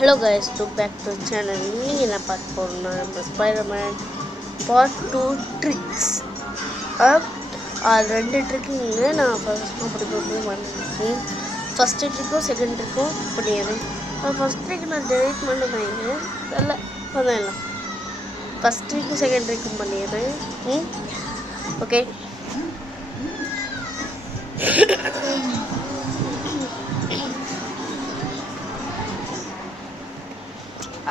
Hello guys, to back to the channel. இன்னைக்கு என்ன பார்க்க போறோம்னா நம்ம ஸ்பைடர்மேன் பார்ட் 2 ட்ரிக்ஸ். ரெண்டு ட்ரிக்குங்க நான் அப்படி பண்ணியிருக்கேன். ஃபஸ்ட்டு ட்ரிக்கும் செகண்ட் ட்ரிக்கும் பண்ணிடுறேன். ஃபஸ்ட் ட்ரிக் நான் டெலிட் பண்ணுறேங்க நல்லா பண்ணிடலாம். ஃபஸ்ட் ட்ரிக்கும் செகண்ட் ட்ரிக்கும் பண்ணிடுறேன். ஓகே,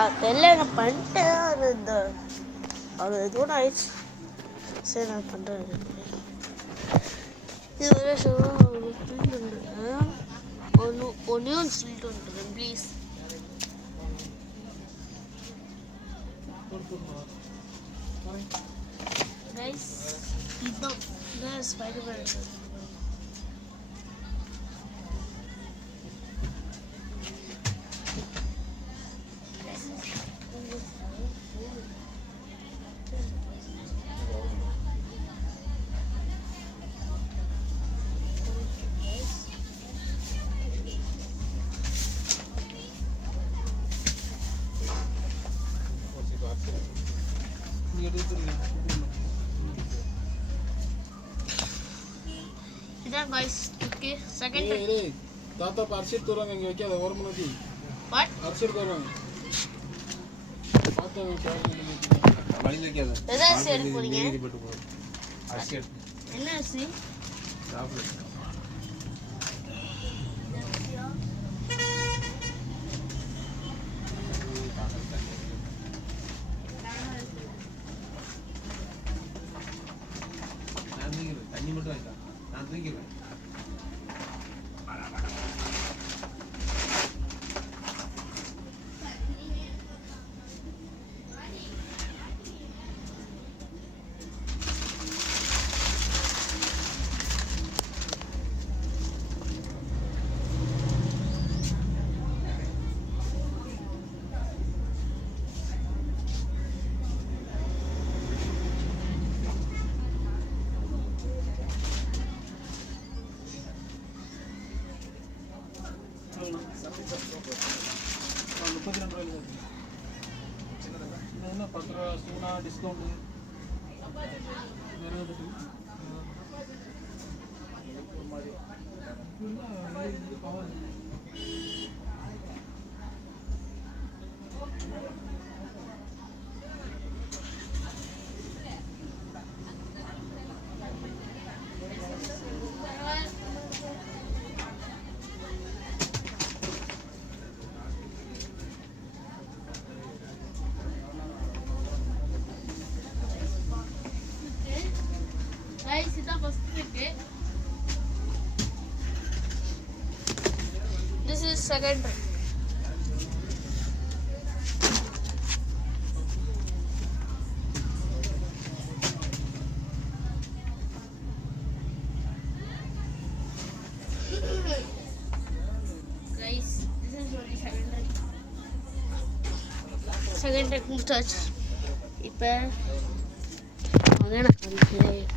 அதெல்லாம் நான் பண்ணிட்டேன். அது எதுவும் ஆயிடுச்சு. சரி நான் பண்ணுறேன். இது ஒன்றையும் சொல்லிட்டு வந்துடுறேன் ப்ளீஸ். கைஸ் இதுதான் ஸ்பைடர்மேன். இதான் गाइस. ஓகே, செகண்ட் தாத்தா அர்ஷித் தூரங்க இங்க வைக்காத ஓரமனதி. வாட் அர்ஷித் தூரங்க தாத்தா வழி வைக்காத. எதை எடுக்க போறீங்க? அர்ஷித் என்ன அரிசி? சாப்பிடு. தண்ணி மட்டும் வைக்கா, நான் தூக்கிடுவேன். டிஸ்கவுண்ட் गाइस இதான் first trick. This is second trick. Guys, this is only second trick. Second trick முடிச்சாச்சு. இப்போ அங்கே நான் காமிக்கிறேன்.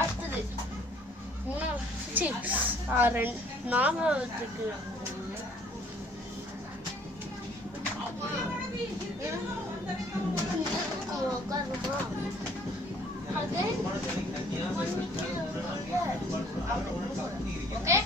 அடுத்தது நாமத்துக்கு ஓகே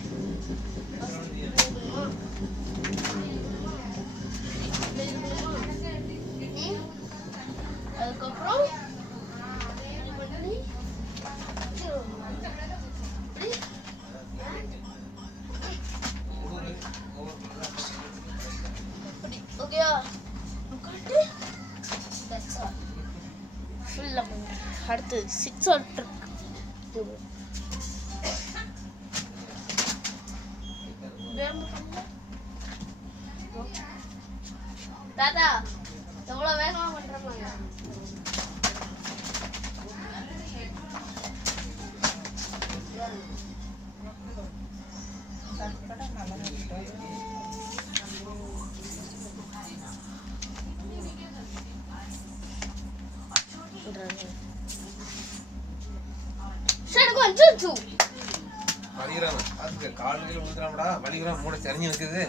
ஓகேயா உட்காந்து ஃபுல்லாக பண்ணுறேன். அடுத்து 6 ஆர் ட்ரிக். தாத்தா எவ்வளோ வேகமாக பண்ணுறாங்க. வலிக்கிறான் அதுக்கு காலையில் விழுந்துடாமடா. வலிக்கிறான் மூளை சரிஞ்சு நிற்குது.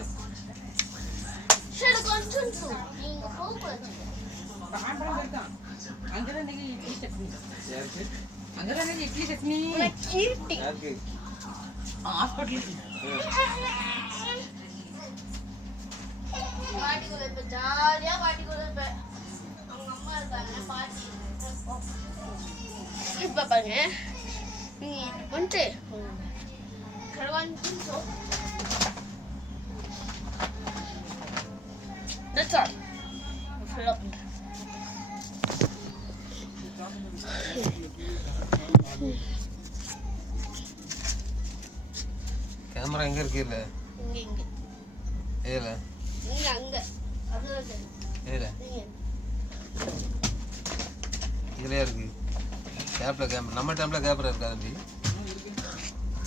இட்லி சட்னி ஹாஸ்பிட்டல் பாட்டி கூட இருப்பேன், ஜாலியா பாட்டி கூட இருப்பேன். அவங்க அம்மா இருக்காங்க பாட்டி. இப்ப பாருங்க நீ பண்ணிட்டு That's all. Fill up. Camera எங்க இருக்கு? இல்ல இங்க ஏல இங்க அங்க அதுல ஏல இதுலயே இருக்கு. கேப்ல கேமரா நம்ம டைம்ல கேமரா இருக்கா தம்பி?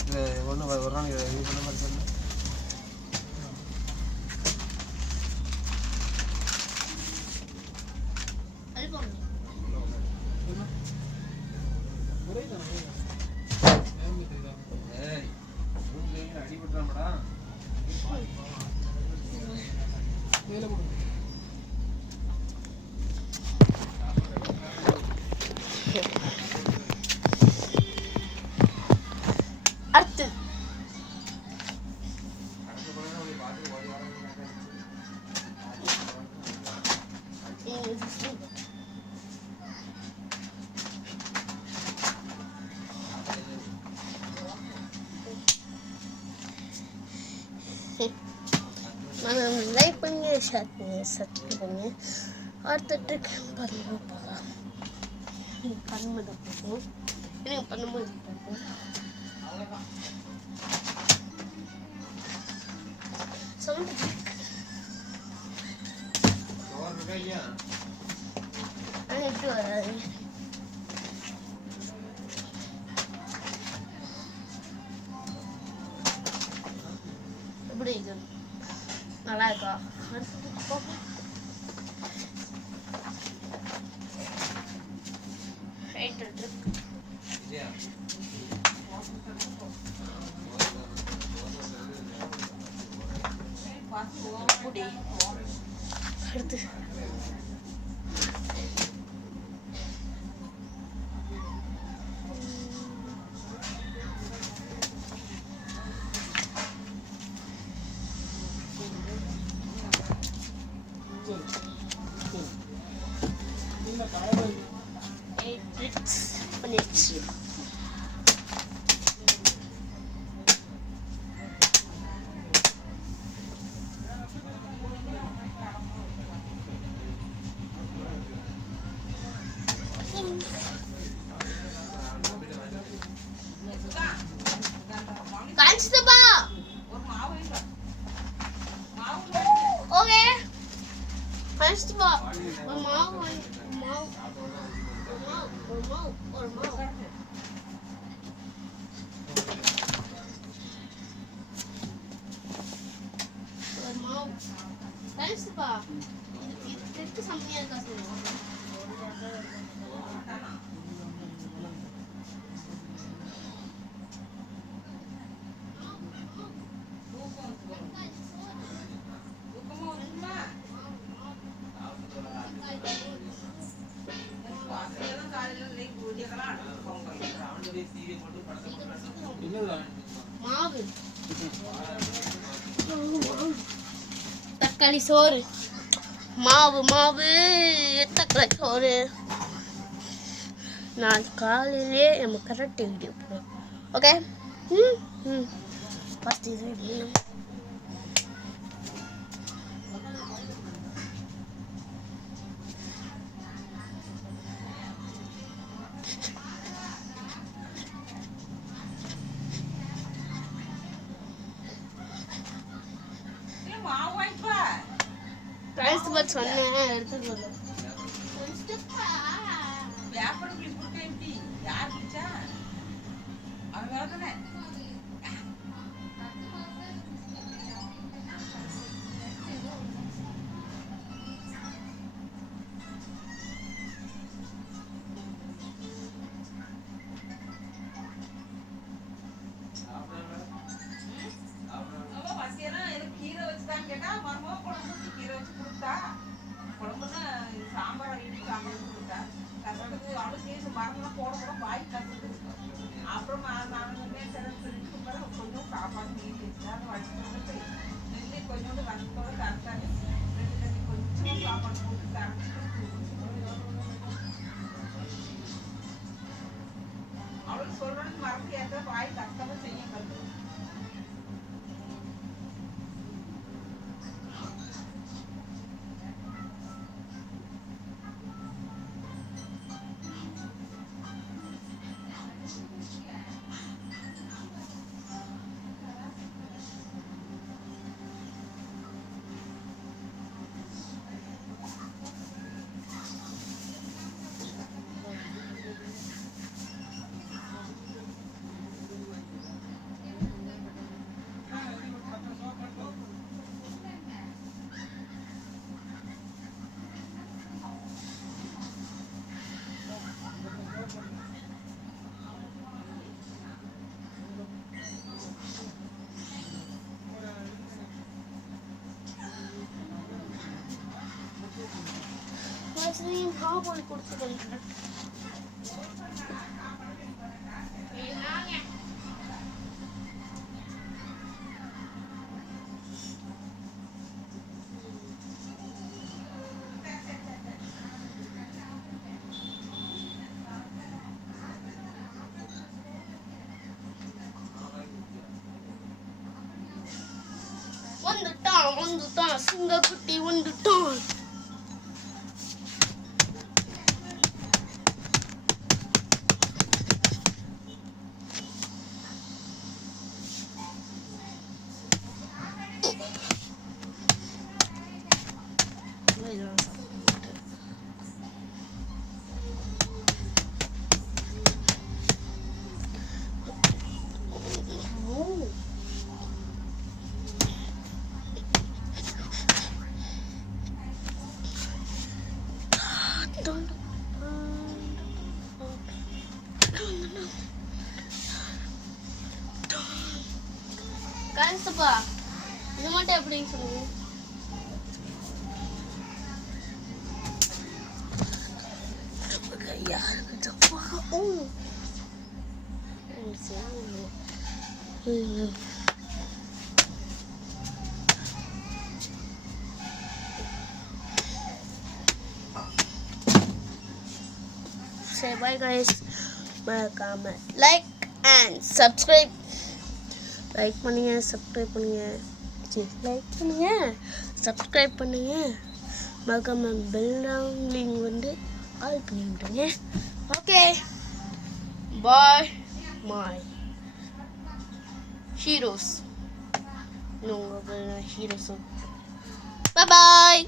இல்ல ஒண்ணு ஒரு நாள் இது பண்ண மாதிரி சொல்லு. அடிபட்டுறாமடா. அடுத்து லைக் பண்ணுங்க, ஷேர் பண்ணுங்க, சப்ஸ்கிரைப் பண்ணுங்க. அடுத்த ட்ரிக் பண்ணும்போது போகலாம். பண்ணும்போது போகும் எனக்கு பண்ணும்போது போகும். சவுண்ட் இட்டு வராது. எப்படி இது நல்லா இருக்கா? அடுத்து பண்ணிடுச்சு. ஓகே ஃபர்ஸ்ட் ஒரு மாவு மாவு தக்காளி சோறு மாவு தக்காளி சோறு. நான் காலையிலே நம்ம கரெக்ட் வீடியோ போடுவோம். ஓகே ஃபர்ஸ்ட் இது காசு பட் சொன்னேன் எடுத்துட்டு வரல. பேப்பர் கிளிப் கொடுத்தா எப்படி யார் பிடிச்சா அவன் வேலை தானே பசியெல்லாம் எனக்கு கீரை வச்சுதான் கேட்டா மருமக குழம்பு கீரை வச்சு கொடுத்தா குழம்புன்னா சாம்பார் அடிட்டு சாம்பார் வச்சு கொடுத்தா கசடுக்கு அவளுக்கு மரம்லாம் போட கூட வாய் கசடு அப்புறம் நான் சொல்லிட்டு கொஞ்சம் சாப்பாடு நீட்டு வச்சுட்டா அதை வச்சுட்டு நெல்லி கொஞ்சோண்டு ரசத்தோட கரைச்சாரு 2 தண்ணி கொஞ்சம் சாப்பாடு போட்டு கரைச்சிட்டு அவளுக்கு சொல்றது மறந்து ஏற்ற வாய் கஷ்டமா செய்ய கற்று நீ பாபோலி கொடுத்துருங்க. வந்துட்டான் சிங்கக்குட்டி வந்துட்டான். கான்ஸ்டப்பா இது மட்டும் எப்படின்னு சொல்லுங்க. யாருக்கு தப்பா? Say bye guys. மறக்காம லைக் அண்ட் சப்ஸ்கிரைப். லைக் பண்ணுங்க, சப்ஸ்கிரைப் பண்ணுங்க. லைக் பண்ணுங்க, சப்ஸ்கிரைப் பண்ணுங்க. மறக்காம பெல் லிங்க் வந்து ஆல் பண்ணி விட்டுருங்க. Okay bye my heroes. உங்கள் ஹீரோஸும் பாய் பாய்.